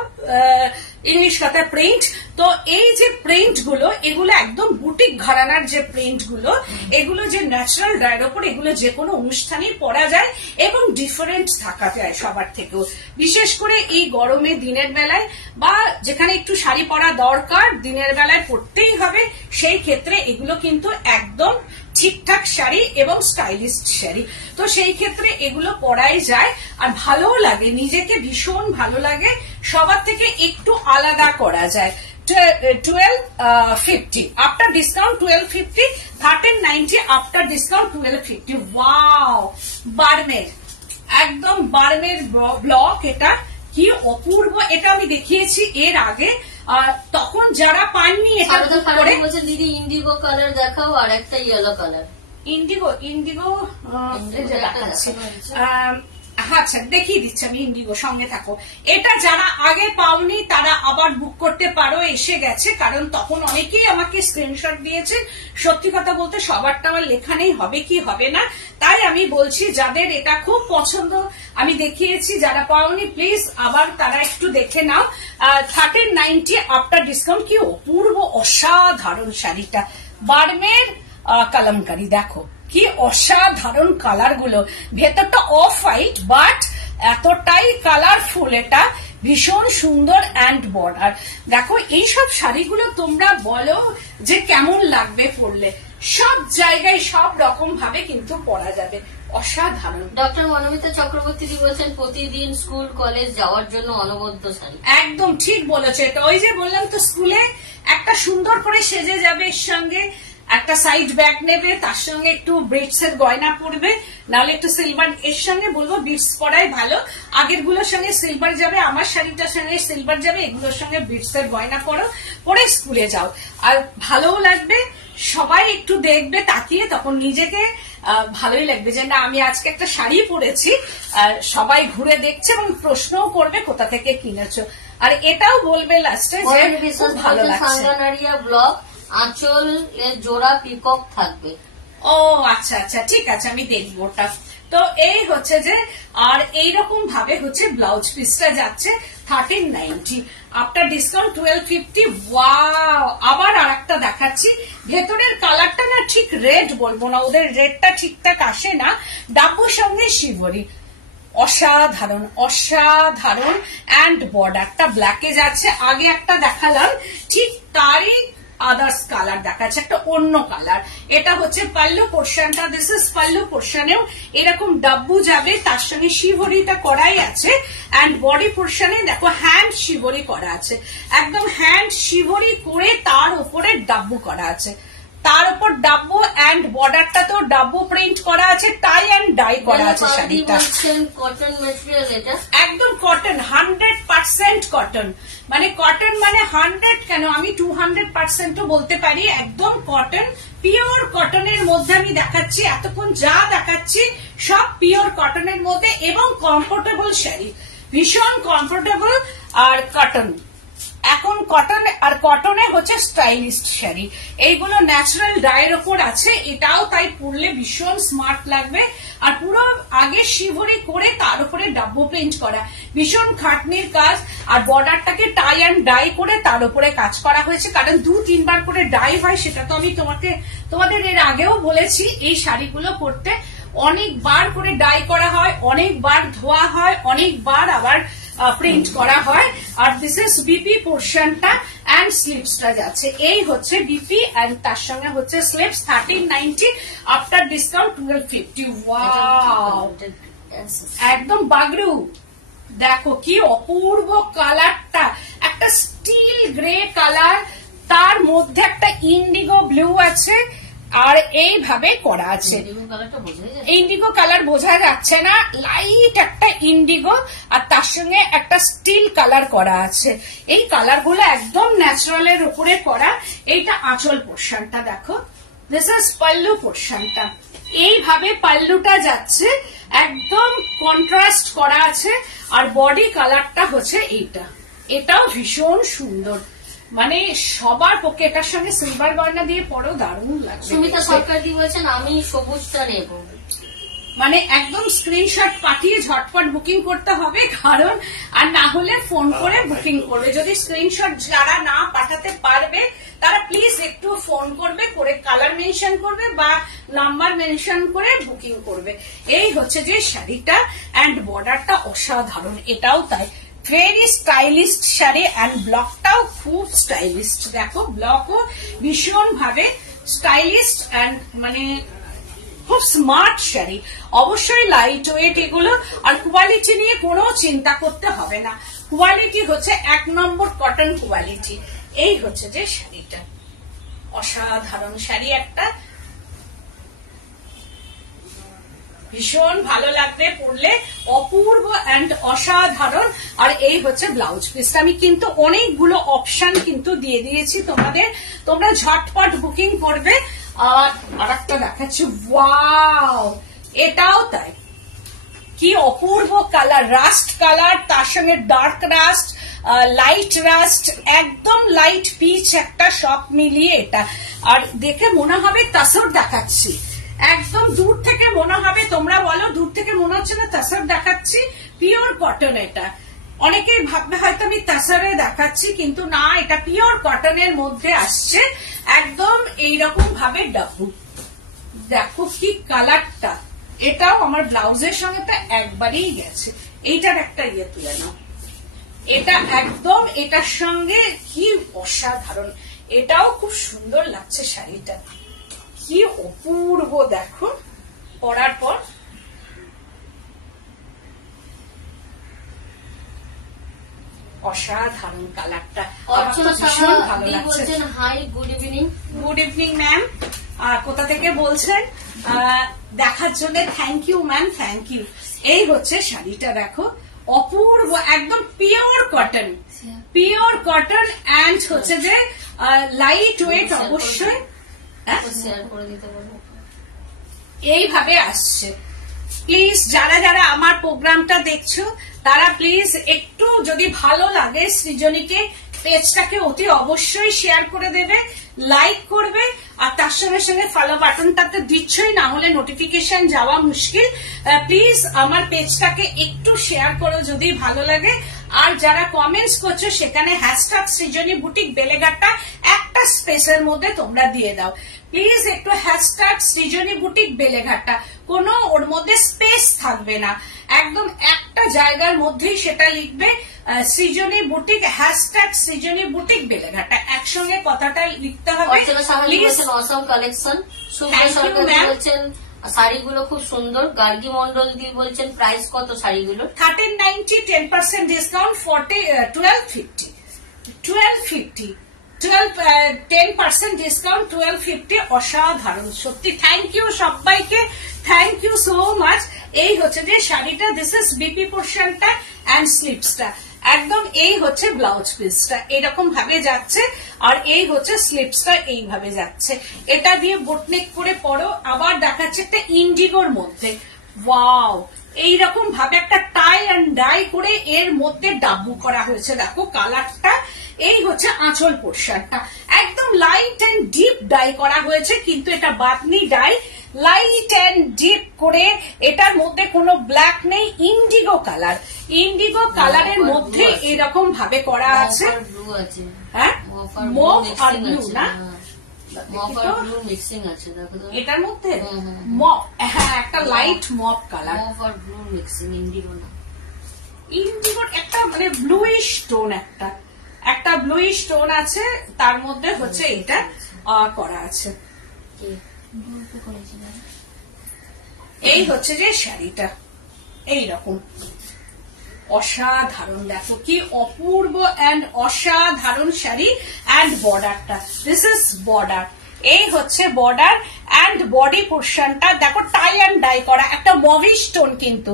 ইংলিশ কথায় প্রিন্ট। তো এই যে প্রিন্ট গুলো, এগুলো একদম বুটিক ঘরানার যে প্রিন্ট গুলো, এগুলো যে ন্যাচারাল ডায়ের ওপর, এগুলো যে কোনো অনুষ্ঠানেই পরা যায় এবং ডিফারেন্ট থাকা যায় সবার থেকেও। বিশেষ করে এই গরমে দিনের বেলায়, বা যেখানে একটু শাড়ি পরা দরকার দিনের বেলায় পরতেই হবে, সেই ক্ষেত্রে এগুলো কিন্তু একদম ঠিকঠাক শাড়ি এবং স্টাইলিশ শাড়ি। তো সেই ক্ষেত্রে এগুলো পরাই যায় আর ভালোও লাগে, নিজেকে ভীষণ ভালো লাগে, সবার থেকে একটু আলাদা করা যায়। 1250 after discount 1250, 1390 after discount 1250। Wow, Barmer, একদম বার্মের ব্লক, এটা কি অপূর্ব। এটা আমি দেখিয়েছি এর আগে, তখন যারা পাননি এটা বলছেন দিদি ইন্ডিগো কালার দেখাও আর একটা ইয়েলো কালার। ইন্ডিগো, ইন্ডিগো দেখাচ্ছি, আচ্ছা দেখিয়ে দিচ্ছি আমি ইন্ডিগো, সঙ্গে থাকো। এটা যারা আগে পাওনি তারা আবার বুক করতে পারো, এসে গেছে, কারণ তখন অনেকেই আমাকে স্ক্রিনশট দিয়েছে। সত্যি কথা বলতে সবারটা আমার লেখা নেই, হবে কি হবে না, তাই আমি বলছি যাদের এটা খুব পছন্দ আমি দেখিয়েছি, যারা পাওনি প্লিজ আবার তারা একটু দেখে নাও। 1390 আফটার ডিসকাউন্ট। কি অপূর্ব অসাধারণ শাড়িটা, বার্মের কালামকারী, দেখো কি অসাধারণ কালার গুলো, ভেতরটা অফ হোয়াইট বাট এতটাই কালারফুল, এটা ভীষণ সুন্দর। অ্যান্ড বর্ডার দেখো, এইসব শাড়িগুলো তোমরা বলো যে কেমন লাগবে পরলে, সব জায়গায় সব রকম ভাবে কিন্তু পরা যাবে, অসাধারণ। ডক্টর মনোমিতা চক্রবর্তী বলছেন প্রতিদিন স্কুল কলেজ যাওয়ার জন্য অনবদ্য শাড়ি। একদম ঠিক বলেছে এটা, ওই যে বললাম তো, স্কুলে একটা সুন্দর করে সেজে যাবে, এর সঙ্গে একটা সাইড ব্যাগ নেবে, তার সঙ্গে একটু বিটস এর গয়না পরবে, নাহলে একটু সিলভার, এর সঙ্গে বলবো বিটস পরাই ভালো। আগের গুলোর সঙ্গে সিলভার যাবে, আমার শাড়িটার সঙ্গে সিলভার যাবে, এগুলোর সঙ্গে বিটস এর গয়না পরে স্কুলে যাও, আর ভালোও লাগবে। সবাই একটু দেখবে তাকিয়ে, তখন নিজেকে ভালোই লাগবে যে না আমি আজকে একটা শাড়ি পরেছি, আর সবাই ঘুরে দেখছে এবং প্রশ্নও করবে কোথা থেকে কিনেছো, আর এটাও বলবে লাস্টে যে খুব ভালো লাগছে। সাঙ্গানারিয়া ব্লক আঁচল এর জোড়া পিকক থাকবে। ও আচ্ছা আচ্ছা, ঠিক আছে, আমি দেখবো ওটা। তো এই হচ্ছে যে, আর এইরকম ভাবে হচ্ছে ব্লাউজ পিসটা যাচ্ছে 1390, আফটার ডিসকাউন্ট 1250। ওয়াও, আবার আরেকটা দেখাচ্ছি। ভেতরের কালারটা না ঠিক রেড বলবো না, ওদের রেডটা ঠিকঠাক আসে না। ডাব্বুর সঙ্গে শিবরি, অসাধারণ অসাধারণ। অ্যান্ড বর্ডারটা ব্ল্যাকে যাচ্ছে, আগে একটা দেখালাম ঠিক তারই আদার্স কালার দেখাচ্ছে, একটা অন্য কালার। এটা হচ্ছে পাল্লু পোর্শনটা, দিস ইজ পাল্লু পোর্শনেও এরকম ডাব্বু যাবে, তার সঙ্গে শিবরিটা করাই আছে। অ্যান্ড বডি পোর্শনে দেখো হ্যান্ড শিবরি করা আছে, একদম হ্যান্ড শিবরি করে তার উপরে ডাব্বু করা আছে, তার উপর ডাব্বু। অ্যান্ড বর্ডারটা তো ডাব্বু প্রিন্ট করা আছে, টাই অ্যান্ড ডাই করা আছে শাড়িটা। কটন ম্যাটেরিয়াল, এটা একদম কটন, 100% কটন। মানে কটন মানে 100 কেন, আমি 200%ও বলতে পারি। একদম কটন, পিওর কটনের মধ্যে আমি দেখাচ্ছি, এতক্ষণ যা দেখাচ্ছি সব পিওর কটনের মধ্যে, এবং কমফোর্টেবল শাড়ি, ভীষণ কমফোর্টেবল। আর কটন, এখন কটন, আর কটনে হচ্ছে স্টাইলিস্ট শাড়ি। এইগুলো ন্যাচারাল ডাইয়ের ওপর আছে, এটাও তাই পরলে ভীষণ স্মার্ট লাগবে। আর পুরো আগে শিবরি করে তার উপরে ডাব্বু প্রিন্ট করা, ভীষণ খাটনির কাজ। আর বর্ডারটাকে টাই অ্যান্ড ডাই করে তার উপরে কাজ করা হয়েছে, কারণ 2-3 বার করে ডাই হয়, সেটা তো আমি তোমাদের এর আগেও বলেছি। এই শাড়িগুলো পরতে অনেকবার করে ডাই করা হয়, অনেকবার ধোয়া হয়, অনেকবার আবার প্রিন্ট করা হয়। আর দিস ইজ বিপি পোর্শনটা, অ্যান্ড স্লিপসটা যাচ্ছে, এই হচ্ছে বিপি, অ্যান্ড তার সঙ্গে হচ্ছে স্লিপস 1390, আফটার ডিসকাউন্ট 1250। ওয়াও, একদম বাগরু। দেখো কি অপূর্ব কালারটা, একটা স্টিল গ্রে কালার, তার মধ্যে একটা ইন্ডিগো ব্লু আছে, আর এইভাবে করা আছে। ইন্ডিগো কালার বোঝা যাচ্ছে না, লাইট একটা ইন্ডিগো, আর তার সঙ্গে একটা স্টিল কালার করা আছে। এই কালার গুলো একদম ন্যাচারালের উপরে করা। এইটা আঁচল পোর্শনটা দেখো, দিস ইজ পাল্লু পোর্শনটা, এইভাবে পাল্লুটা যাচ্ছে, একদম কন্ট্রাস্ট করা আছে। আর বডি কালারটা হচ্ছে এইটা, এটাও ভীষণ সুন্দর, মানে সবার পক্ষে। এটার সঙ্গে সিলভার গয়না দিয়ে পরেও দারুণ লাগবে। সুমিতা সরকার দি বলছেন আমি সবুজটা নেব, মানে একদম স্ক্রিনশট পাঠিয়ে ঝটপট বুকিং করতে হবে, কারণ আর না হলে ফোন করে বুকিং করবে। যদি স্ক্রিনশট যারা না পাঠাতে পারবে তারা প্লিজ একটু ফোন করবে, করে কালার মেনশন করবে বা নাম্বার মেনশন করে বুকিং করবে। এই হচ্ছে যে শাড়িটা, অ্যান্ড বর্ডারটা অসাধারণ, এটাও তাই, ভেরি স্টাইলিস্ট শাড়ি। অ্যান্ড ব্লকটাও খুব স্টাইলিস্ট, দেখো ব্লকও ভীষণ ভাবে স্টাইলিস্ট, অ্যান্ড মানে খুব স্মার্ট শাড়ি। অবশ্যই লাইট ওয়েট এগুলো, আর কোয়ালিটি নিয়ে কোনো চিন্তা করতে হবে না। কোয়ালিটি হচ্ছে 1 নম্বর কটন কোয়ালিটি। এই হচ্ছে যে শাড়িটা, অসাধারণ শাড়ি একটা, ভীষণ ভালো লাগবে পরলে, অপূর্ব অ্যান্ড অসাধারণ। আর এই হচ্ছে ব্লাউজ পিসটা। আমি কিন্তু অনেকগুলো অপশন কিন্তু দিয়ে দিয়েছি তোমাদের, তোমরা ঝটপট বুকিং করবে। আর একটা দেখাচ্ছি, ওয়াও, এটাও তাই, কি অপূর্ব কালার, রাস্ট কালার, তার সঙ্গে ডার্ক রাস্ট, লাইট রাস্ট, একদম লাইট পিচ একটা, সব মিলিয়ে এটা। আর দেখে মনে হবে তাসর দেখাচ্ছি, একদম দূর থেকে মনে হবে, তোমরা বলো দূর থেকে মনে হচ্ছে না তাসর দেখাচ্ছি? পিওর কটন এটা। অনেকেই ভাববে হয়তো আমি তাসারে দেখাচ্ছি, কিন্তু না, এটা পিওর কটনের মধ্যে আসছে, একদম এইরকম ভাবে ডাব্বু। দেখো কি কালারটা, এটাও আমার ব্লাউজের সঙ্গে তো একবারেই গেছে। এইটার একটা ইয়ে তুলে নাও, এটা একদম এটার সঙ্গে কি অসাধারণ, এটাও খুব সুন্দর লাগছে শাড়িটা, কি অপূর্ব। দেখো পরার পর অসাধারণ কালারটা, অর্চনা ভীষণ সাহা ভালো দি লাগছে। বলছেন hi good evening. Good evening ma'am, কোথা থেকে বলছেন? দেখার জন্য thank you ma'am, thank you. এই হচ্ছে শাড়িটা, দেখো অপূর্ব, একদম pure cotton, pure cotton and হচ্ছে যে লাইট ওয়েট অবশ্যই। শেয়ার করে দিতে পারবো। এইভাবে আসছে। প্লিজ যারা যারা আমার প্রোগ্রামটা দেখছো তারা প্লিজ একটু যদি ভালো লাগে সৃজনীকে পেজটাকে অতি অবশ্যই শেয়ার করে দেবে, লাইক করবে, আর তার সঙ্গে সঙ্গে ফলো বাটনটাতে দিচ্ছই, না হলে নোটিফিকেশন যাওয়া মুশকিল। প্লিজ আমার পেজটাকে একটু শেয়ার করো যদি ভালো লাগে। আর যারা কমেন্টস করছো সেখানে হ্যাশট্যাগ সৃজনী বুটিক বেলেঘাটা একটা স্পেসের মধ্যে তোমরা দিয়ে দাও প্লিজ। একটু হ্যাশট্যাগ সৃজনী বুটিক বেলেঘাটা, কোনো ওর মধ্যে স্পেস থাকবে না, একদম একটা জায়গার মধ্যেই সেটা লিখবে Srijani boutique, hashtag Srijani boutique Beleghata, একসঙ্গে কথাটা লিখতে হবে please. Awesome collection. Subrata Sarkar বলছেন শাড়িগুলো খুব সুন্দর। গার্গী মন্ডল দি বলছেন প্রাইস কত শাড়িগুলো? 1390, 10% ডিসকাউন্ট, 1250, 1250, 10% ডিসকাউন্ট, 1250। অসাধারণ সত্যি, থ্যাংক ইউ সবাইকে, থ্যাংক ইউ সো মাচ। এই হচ্ছে যে শাড়িটা, দিস ইজ বিপি পোর্শনটা অ্যান্ড স্লিপসটা, একদম এই হচ্ছে ব্লাউজ পিসটা এরকম ভাবে যাচ্ছে, আর এই হচ্ছে স্লিপসটা এইভাবে যাচ্ছে। এটা দিয়ে বোটনেক করে পরো। আবার দেখাচ্ছে একটা ইন্ডিগোর মধ্যে, ওয়াও, এইরকম ভাবে একটা টাই অ্যান্ড ডাই করে এর মধ্যে ডাব্বু করা হয়েছে, দেখো কালারটা। এই হচ্ছে আঁচল পোর্শনটা, একদম লাইট অ্যান্ড ডিপ ডাই করা হয়েছে, কিন্তু এটা বাতনি ডাই, লাইট অ্যান্ড ডিপ করে, এটার মধ্যে কোনো ব্ল্যাক নেই, ইন্ডিগো কালার, ইন্ডিগো কালারের মধ্যে এরকম ভাবে করা আছে। হ্যাঁ, মভ আর ব্লু না, এটার মধ্যে হ্যাঁ একটা লাইট মভ কালার, ইন্ডিগোর একটা মানে ব্লুইশ টোন, একটা ব্লুইশ টোন আছে, তার মধ্যে হচ্ছে এটা করা আছে। এই হচ্ছে যে শাড়িটা, এইরকম অসাধারণ, দেখো কি অপূর্ব অ্যান্ড অসাধারণ শাড়ি। অ্যান্ড বর্ডারটা, দিস ইজ বর্ডার, এই হচ্ছে বর্ডার অ্যান্ড বডি পোর্শনটা দেখো টাই অ্যান্ড ডাই করা, একটা মভিশ টোন, কিন্তু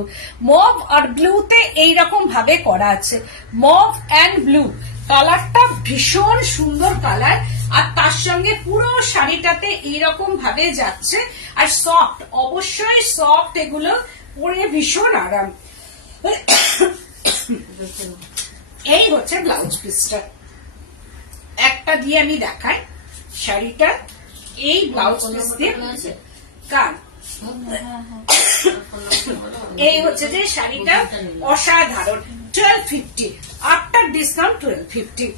মভ আর ব্লুতে এইরকম ভাবে করা আছে, মভ অ্যান্ড ব্লু কালারটা ভীষণ সুন্দর কালার। আর তার সঙ্গে পুরো শাড়িটাতে এইরকম ভাবে যাচ্ছে, আর সফট, অবশ্যই সফট, এগুলো পরে ভীষণ আরাম। এই হচ্ছে ব্লাউজ পিসটা, একটা দিয়ে আমি দেখাই শাড়িটা, এই ব্লাউজ পিস দিয়ে কান, এই হচ্ছে যে শাড়িটা অসাধারণ, 1250 আফটার ডিসকাউন্ট 1250।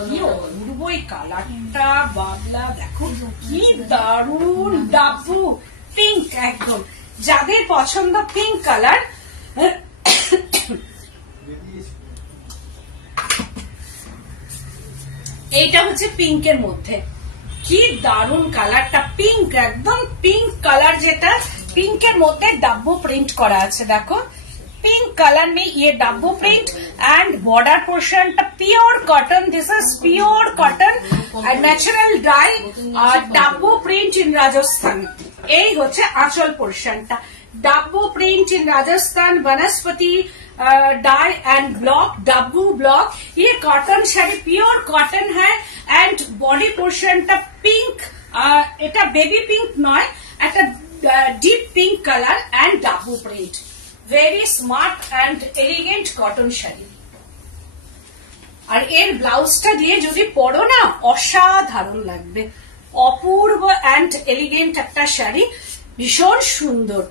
অপূর্ব এই কালারটা, বাবলা দেখো কি দারুণ, ডাব্বু পিঙ্ক, একদম যাদের পছন্দ পিঙ্ক কালার, এইটা হচ্ছে পিঙ্কের মধ্যে, কি দারুণ কালারটা, পিঙ্ক, একদম পিঙ্ক কালার, যেটা পিঙ্কের মধ্যে ডাব্বু প্রিন্ট করা আছে, দেখো पिंक कलर में ये Dabu print and border portion pure cotton, this is pure cotton natural dye Dabu print in Rajasthan. এই হচ্ছে আঁচল পোর্শনটা, ডাব্বু প্রিंट इन राजस्थान, वनस्पति dye and block, Dabu block, ये कॉटन शाड़ी प्योर कॉटन है। एंड बॉडी पोर्शनটা पिंक, এটা বেবি পিঙ্ক নয়, একটা deep pink colour and Dabu print, very smart and elegant cotton sari. আর এর ব্লাউজটা দিয়ে যদি পরো না অসাধারণ লাগবে, অপূর্ব এন্ড এলিগেন্ট একটা শাড়ি, ভীষণ সুন্দর,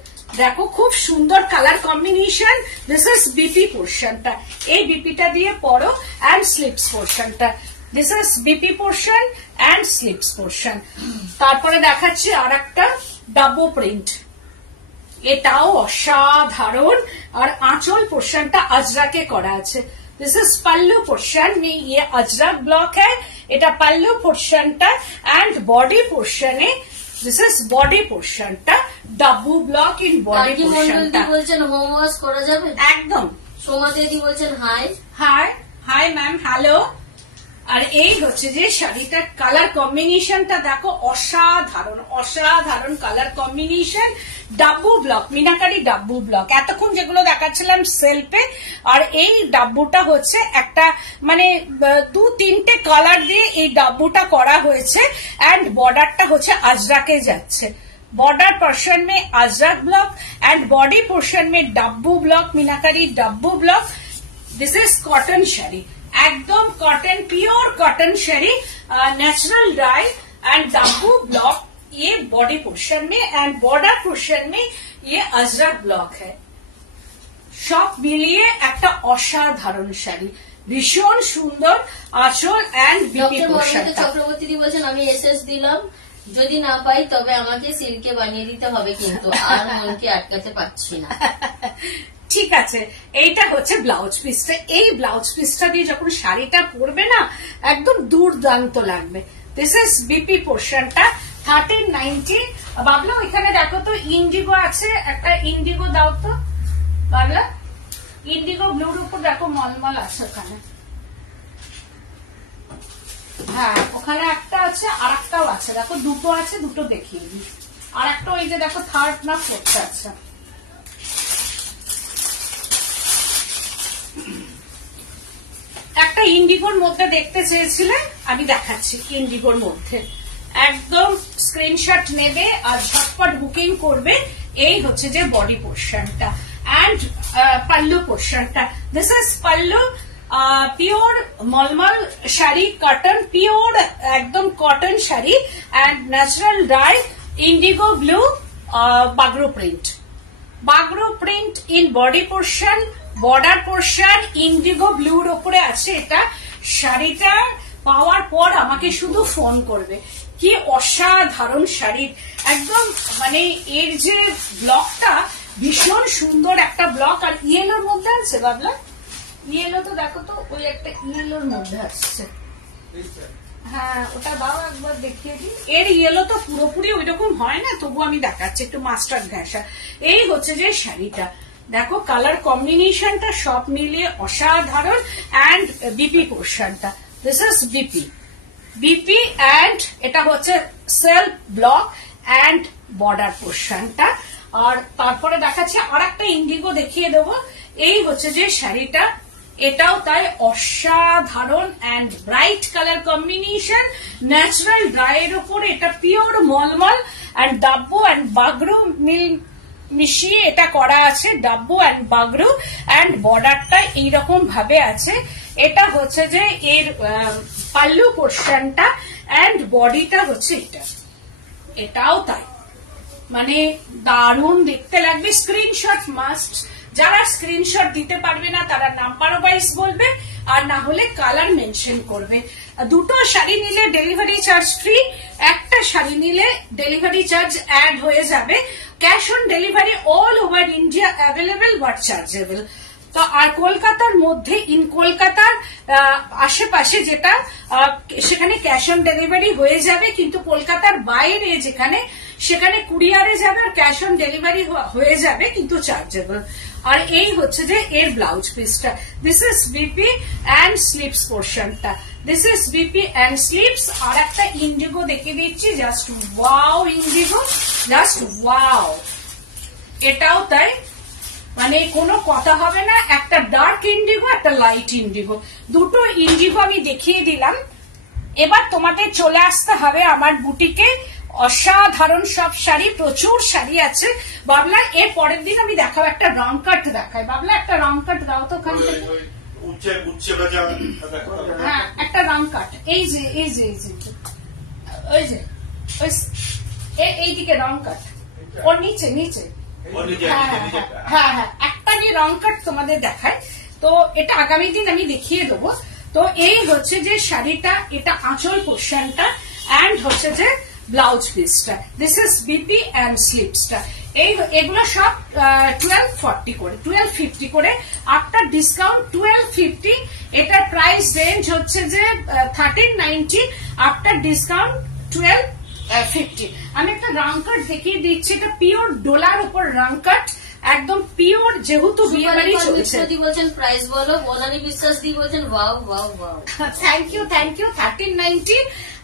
দেখো খুব সুন্দর colour combination. This is BP পোর্শনটা, এই বিপিটা দিয়ে পরো এন্ড স্লিপস পোর্শনটা, this is BP portion and slips portion. তারপরে দেখাচ্ছি আর একটা ডাব্বু প্রিন্ট, এটাও অসাধারণ, আর আঁচল পোর্শনটা अजरक করা আছে। दिस इज पल्लू पोर्शन में ये अजरक ब्लॉक है, এটা पल्लू पोर्शनটা एंड बॉडी पोर्शने दिस इज बॉडी पोर्शनটা ডাব্বু ব্লক ইন বডি পোর্শনটা। বলছেন হোম ওয়াশ করা যাবে? একদম সোমা দিদি বলছেন hi hi hi ma'am, hello. আর এই হচ্ছে যে শাড়িটার কালার কম্বিনেশনটা দেখো, অসাধারণ অসাধারণ colour combination. Dabu block, Meenakari Dabu block, এতক্ষণ যেগুলো দেখাচ্ছিলাম সেলফে, আর এই ডাব্বুটা হচ্ছে একটা মানে 2-3টে কালার দিয়ে এই ডাব্বুটা করা হয়েছে। এন্ড বর্ডারটা হচ্ছে আজরাকে যাচ্ছে, बॉर्डर पोर्शन में Ajrak block and body portion में Dabu block, Meenakari Dabu block. This is cotton sari, एकदम cotton, pure cotton sari, natural dye and Dabu block ये बॉडी पोर्शन में, एंड बॉर्डर पोर्शन में ये अजरक ब्लॉक है। সব মিলিয়ে একটা অসাধারণ শাড়ি, ভীষণ সুন্দর আঁচল এন্ড বিপি পোর্শনটা। চক্রবর্তী দি বলছেন আমি এসএস দিলাম, যদি না পাই তবে আমাকে সিল্কে বানিয়ে দিতে হবে, কিন্তু আর মনকে আটকাতে পারছি না। ঠিক আছে, এইটা হচ্ছে ব্লাউজ পিসটা। এই ব্লাউজ পিসটা দিয়ে যখন শাড়িটা পরবে না একদম দুর্দান্ত লাগবে। দিস ইজ বিপি পোর্শনটা 1390। বাবলা এখানে দেখো তো ইন্ডিগো আছে, একটা ইন্ডিগো দাও তো বাবলা। ইন্ডিগো ব্লুর উপর দেখো মলমল আছে ওখানে, হ্যাঁ ওখানে একটা আছে আর একটাও আছে, দেখো দুটো আছে, দুটো দেখিয়ে দিই। আর একটা ওই যে দেখো থার্ড না ফোর্থ আছে। একটা ইন্ডিগোর মধ্যে দেখতে চেয়েছিলে, আমি দেখাচ্ছি ইন্ডিগোর মধ্যে। একদম স্ক্রিনশট নেবে আর ঝটপট বুকিং করবে। এই হচ্ছে যে বডি পোর্শনটা এন্ড পাল্লু পোর্শনটা। This is pallu, pure mulmul sari, cotton, pure একদম cotton sari and natural dye, indigo blue, Bagru print. Bagru print in body portion, border portion indigo ব্লুর ওপরে আছে। এটা শাড়িটা পাওয়ার পর আমাকে শুধু ফোন করবে। কি অসাধারণ শাড়ি, একদম মানে এর যে ব্লকটা ভীষণ সুন্দর একটা ব্লক। আর ইয়েলোর মধ্যে আছে বাবলা, ইয়েলো তো দেখো তো, ওই একটা ইয়েলোর মধ্যে আসছে, হ্যাঁ ওটা দাও একবার দেখিয়ে দিই। এর ইয়েলো তো পুরোপুরি ওই রকম হয় না, তবু আমি দেখাচ্ছি একটু মাস্টার্ড ঘেঁষা। এই হচ্ছে যে শাড়িটা দেখো, কালার কম্বিনেশনটা সব মিলিয়ে অসাধারণ। এন্ড বিপি পোর্শনটা, this is BP, BP and এটা হচ্ছে সেলফ ব্লক এন্ড বর্ডার পোর্শনটা। আর তারপরে দেখাচ্ছে আর একটা ইন্ডিগো দেখিয়ে দেবো। এই হচ্ছে যে শাড়িটা, এটাও তাই অসাধারণ and bright colour combination, natural ডাইয়ের উপর। এটা পিওর মলমল এন্ড ডাব্বু এন্ড বাগরু মিল মিশিয়ে এটা করা আছে, ডাব্বু এন্ড বাগরু। এন্ড বর্ডারটা এইরকম ভাবে আছে। এটা হচ্ছে যে এর পাল্লু পোর্শনটা এন্ড বডিটা হচ্ছে এটা, এটাও তাই, মানে দারুণ দেখতে লাগবে। স্ক্রিনশট মাস্ট, যারা স্ক্রিনশট দিতে পারবে না তারা নাম্বার ওয়াইজ বলবে, আর না হলে কালার মেনশন করবে। দুটো শাড়ি নিলে ডেলিভারি চার্জ ফ্রি, একটা শাড়ি নিলে ডেলিভারি চার্জ অ্যাড হয়ে যাবে। Cash on delivery all over India available but chargeable. তো আর কলকাতার মধ্যে, ইন কলকাতার আশেপাশে যেটা, সেখানে ক্যাশ অন ডেলিভারি হয়ে যাবে, কিন্তু কলকাতার বাইরে যেখানে সেখানে কুরিয়ারে যাবে আর ক্যাশ অন ডেলিভারি হয়ে যাবে, কিন্তু চার্জেবল। আর এই হচ্ছে যে এর ব্লাউজ পিসটা। This is BP and slips পোর্শনটা, this is BP and slips. আর একটা ইন্ডিগো দেখিয়ে দিচ্ছি, just wow indigo, just wow. এটাও তাই, মানে কোনো কথা হবে না। একটা ডার্ক ইন্ডিগো, একটা লাইট ইন্ডিগো, দুটো ইন্ডিগো আমি দেখিয়ে দিলাম। এবার তোমাদের চলে আসতে হবে আমার বুটিকে। অসাধারণ সব শাড়ি, প্রচুর শাড়ি আছে বাবলা। এর পরের দিন আমি দেখাবো, একটা রং কাট দেখাই। বাবলা একটা রং কাট দাও তো ওখান থেকে, হ্যাঁ একটা রং কাট। এই যে এই যে এই যে ওই যে এইদিকে রং কাট, ওর নিচে নিচে, হ্যাঁ হ্যাঁ একটা যে রং কাট তোমাদের দেখায়। তো এটা আগামী দিন আমি দেখিয়ে দেবো। তো এই হচ্ছে যে শাড়িটা, এটা আঁচল পোর্শনটা এন্ড হচ্ছে যে ব্লাউজ পিসটা। দিস ইজ বিপি অ্যান্ড স্লিপসটা। এগুলো সব 1240 করে, 1250 করে। After discount 1250। এটার প্রাইস রেঞ্জ হচ্ছে যে 1390, আফটার ডিসকাউন্ট 1250। আমি একটা রাং কাট দেখিয়ে দিচ্ছি, এটা পিওর ডোলার উপর রাং কাট একদম পিওর, যেহেতু বিয়ে বাড়ি চলছে। বলছেন প্রাইস বলো। বনানী বিশ্বাস দি বলছেন wow wow wow. Thank you 1390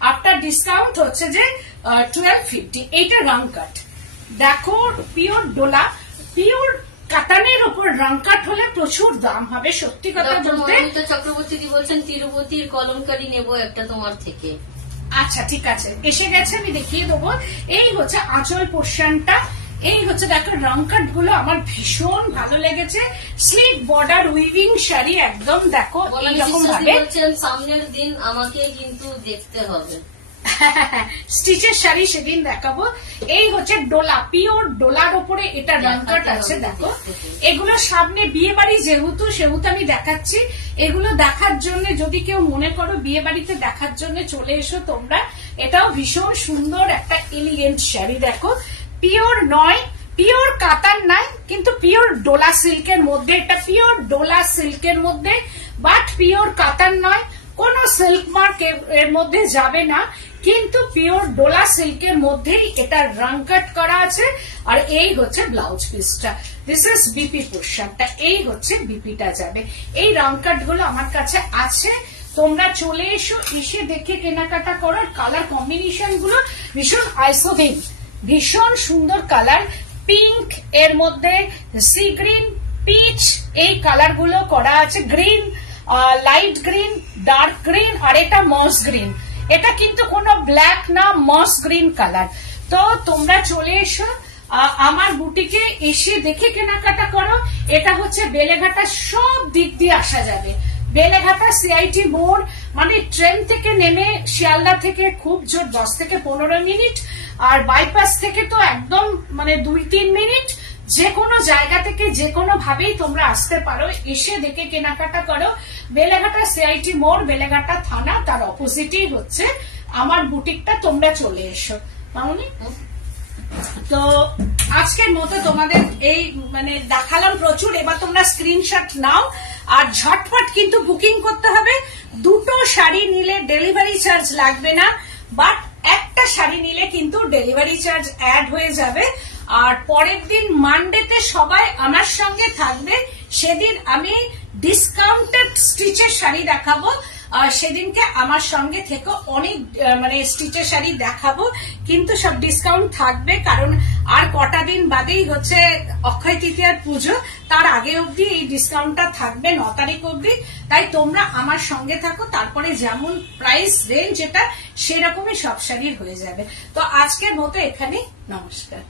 after discount হচ্ছে যে 1250। এইটা রং কাট দেখো, পিওর ডোলা, পিওর কাতানের উপর রং কাট হলে প্রচুর দাম হবে সত্যি কথা বলতে। চক্রবর্তী দি বলছেন তিরুপতির কলমকারি নেবো একটা তোমার থেকে। আচ্ছা ঠিক আছে, এসে গেছে, আমি দেখিয়ে দেবো। এই হচ্ছে আঁচল পোর্শনটা, এই হচ্ছে দেখো রং কাট গুলো আমার ভীষণ ভালো লেগেছে। স্লিভ বর্ডার উইভিং শাড়ি একদম দেখো এইরকম ভাবে। সামনের দিন আমাকে কিন্তু দেখতে হবে স্টিচের শাড়ি, সেদিন দেখাবো। এই হচ্ছে ডোলা, পিওর ডোলার উপরে এটা রং কাট আছে দেখো। এগুলো সামনে বিয়ে বাড়ি যেহেতু, সেহেতু আমি দেখাচ্ছি। এগুলো দেখার জন্য যদি কেউ মনে করো বিয়ে বাড়িতে দেখার জন্য চলে এসো তোমরা। এটাও ভীষণ সুন্দর একটা এলিগেন্ট শাড়ি দেখো, পিওর নয়, পিওর কাতান নাই, কিন্তু পিওর ডোলা সিল্কের মধ্যে। এটা পিওর ডোলা সিল্কের মধ্যে, বাট পিওর কাতান নয়, কোন সিল্ক মার্ক এর মধ্যে যাবে না, কিন্তু পিওর ডোলা সিল্কের মধ্যেই এটা রং কাট করা আছে। আর এই হচ্ছে ব্লাউজ পিসটা, দিস ইজ বিপি পোর্শনটা, এই হচ্ছে বিপিটা যাবে। এই রং কাট গুলো আমার কাছে আছে, তোমরা চলে এসো, এসে দেখে কেনাকাটা করো। কালার কম্বিনেশন গুলো ভীষণ আইসোবিন, ভীষণ সুন্দর কালার। পিঙ্ক এর মধ্যে সি গ্রিন, পিচ, এই কালার গুলো করা আছে। Green, light green, dark green, আর এটা মস গ্রিন। এটা কিন্তু কোনো ব্ল্যাক না, মস গ্রিন কালার। তো তোমরা চলে এসো আমার বুটিকে, এসে দেখে কেনাকাটা করো। এটা হচ্ছে বেলেঘাটা, সব দিক দিয়ে আসা যাবে। বেলেঘাটা সিআইটি মোড়, মানে ট্রেন থেকে নেমে শিয়ালদা থেকে খুব জোর 10 থেকে 15 মিনিট, আর বাইপাস থেকে তো একদম মানে 2-3 মিনিট। যে কোনো জায়গা থেকে যে কোনো ভাবেই তোমরা আসতে পারো, এসে দেখে কেনাকাটা করো। বেলেঘাটা সিআইটি মোড়, বেলেঘাটা থানা, তার অপোজিটেই হচ্ছে আমার বুটিকটা। তোমরা চলে এসো মামুনি। তো আজকের মতো তোমাদের এই মানে দেখালাম প্রচুর। এবার তোমরা স্ক্রিনশট নাও, আর ঝটপট কিন্তু বুকিং করতে হবে। দুটো শাড়ি নিলে ডেলিভারি চার্জ লাগবে না, বাট একটা শাড়ি নিলে কিন্তু ডেলিভারি চার্জ অ্যাড হয়ে যাবে। আর পরের দিন মানডেতে সবাই আমার সঙ্গে থাকবে, সেদিন আমি ডিসকাউন্টেড স্টিচের শাড়ি দেখাবো। সেদিনকে আমার সঙ্গে থেকে অনেক মানে স্টিচের শাড়ি দেখাবো, কিন্তু সব ডিসকাউন্ট থাকবে, কারণ আর কটা দিন বাদেই হচ্ছে অক্ষয় তৃতীয়ার পুজো, তার আগে অবধি এই ডিসকাউন্টটা থাকবে 9 তারিখ অবধি। তাই তোমরা আমার সঙ্গে থাকো, তারপরে যেমন প্রাইস রেঞ্জ এটা সেরকমই সব শাড়ি হয়ে যাবে। তো আজকের মতো এখানে, নমস্কার।